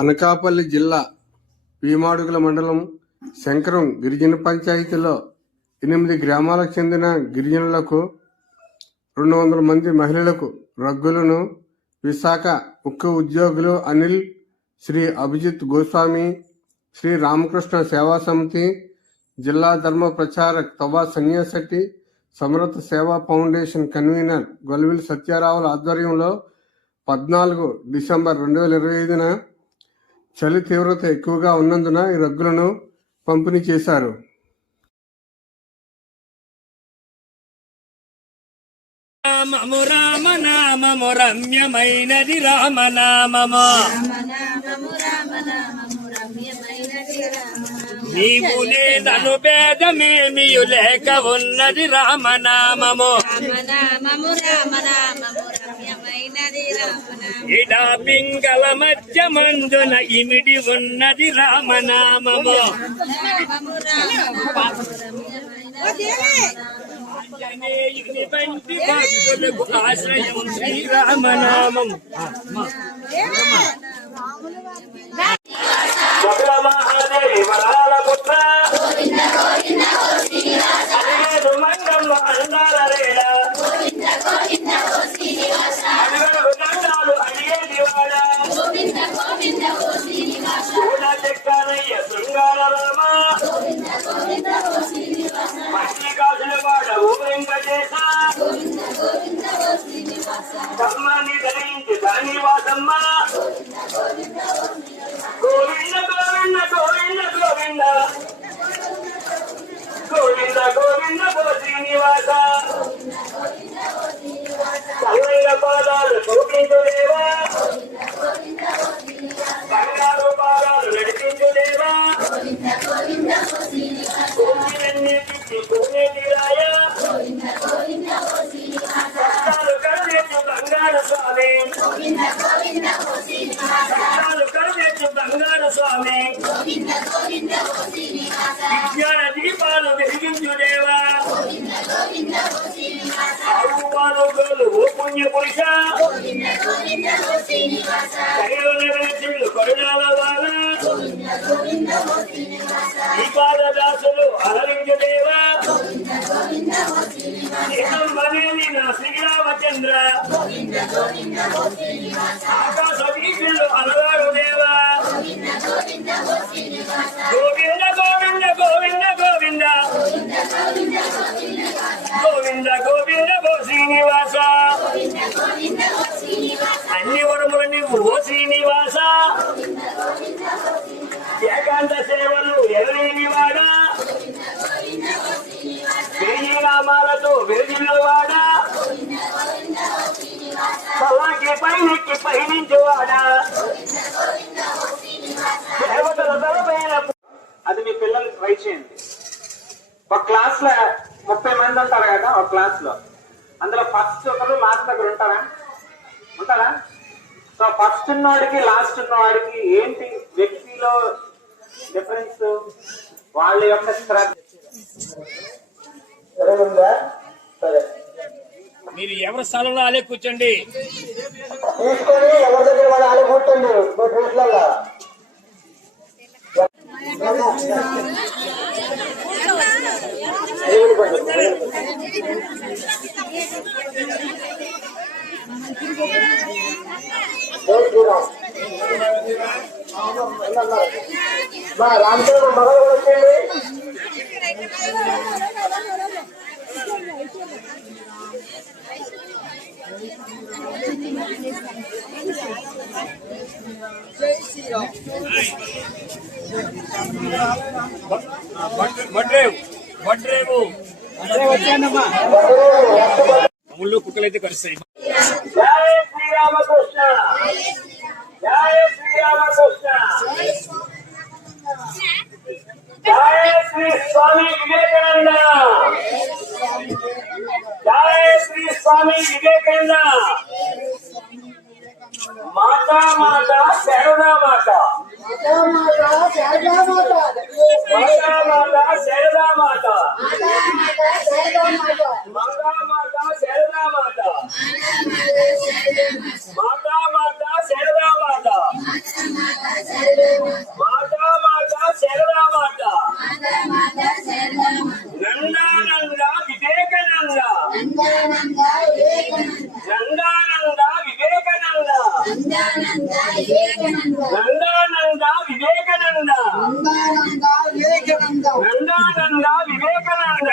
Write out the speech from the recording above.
అనకాపల్లి జిల్లా పీమాడుగుల మండలం శంకరం గిరిజన పంచాయతీలో 8 గ్రామాలకు చెందిన గిరిజనులకు 200 మంది మహిళలకు రగ్గులను విశాఖ ఉక్కు ఉద్యోగులు అనిల్, శ్రీ అభిజిత్ గోస్వామి, శ్రీ రామకృష్ణ సేవా సమితి, జిల్లా ధర్మ ప్రచారక్ తవా సన్యాసటి, సమరత సేవా ఫౌండేషన్ కన్వీనర్ గొల్విల్ సత్యారావుల ఆధ్వర్యంలో 14 డిసెంబర్ 2025న చలి తీవ్రత ఎక్కువగా ఉన్నందున ఈ రగ్గులను పంపిణీ చేశారు. రామము రామనామము రమ్యమైనది రామనామము, నీవు లేదను భేదమేమియు లేక ఉన్నది రామనామము. ఇడా పింగళ మధ్య మందున ఇమిడి ఉన్నది రామనామము. ఆంజనేయుని వంటి భక్తులకు ఆశ్రయం శ్రీరామనామం. మహాదేవరాల పుత్ర మంగమ్మ అందాల రేడ అడిగేదివాడ పూల చెక్కనయ్య శృంగార రామ కాసుల వాడ ఊరింపజేస కమ్మాన్ని ధరించి దాని వాసమ్మ. గోవింద గోవింద గోవింద గోవింద గోవింద గోవింద గో శ్రీనివాస. చల్లైన పాదాలు చూపించుదేవా, బంగారు పాదాలు నడిపించుదేవా, భూమిలన్నీ పిచ్చి భూమిరాయ కష్టాలు కరుణెచ్చు బంగారు స్వామి, కష్టాలు కరుణెచ్చు బంగారు స్వామి. విజ్ఞాన దీపాలు వెలిగించుదేవా, ఆవుపాలు గోలు ఓ పుణ్య పురుష, కరిలోనెలు కరుణాల వాల, దీపాల దాసులు అలరించుదేవా, మనేని నా శ్రీరామచంద్ర, ఆకాశ వీధులు అలగారు దేవా. గోవింద గోవింద గోవింద గోవింద గోవింద గోవింద గో శ్రీనివాస. అన్ని వరములు నీవు ఓ శ్రీనివాస, ఏకాంత సేవలు ఎవరేని వాడా, వెయ్యి నామాలతో వెలిగినవాడా, పల్లాకి పైనెక్కి పయనించేవాడా, దేవతల తలపైన. అది మీ పిల్లలు ట్రై చేయండి. ఒక క్లాస్ లో 30 మంది ఉంటారు కదా, ఒక క్లాస్ లో అందులో ఫస్ట్ ఒకరు లాస్ట్ ఒకరు ఉంటారా? సో ఫస్ట్ ఉన్నవాడికి లాస్ట్ ఉన్నవాడికి ఏంటి వ్యక్తిలో డిఫరెన్స్, వాళ్ళ యొక్క శ్రద్ధ. మీరు ఎవరి స్థలంలో ఆలే కూర్చోండి, తీసుకొని ఎవరి దగ్గర వాళ్ళు ఆలే కూర్చోండి. రామచంద్ర మగలు కూడా వచ్చేయండి. వడ్రేవు ముళ్ళు కుక్కలైతే కలుస్తాయి. జై శ్రీరామకృష్ణ, జై శ్రీరామకృష్ణ, జై శ్రీ స్వామి వివేకానంద, జై శ్రీ స్వామి వివేకానంద. మాతా మాత శారదా మాత, మాతా మాత శారదా మాత, మంగా మాత శారదా మాత, మాతా మాత శారదా మాత. మాతా మాతా శారదా మాత నందానంద వివేకానంద నందానంద వివేకానంద నందానంద వివేకానంద నందానంద వివేకానంద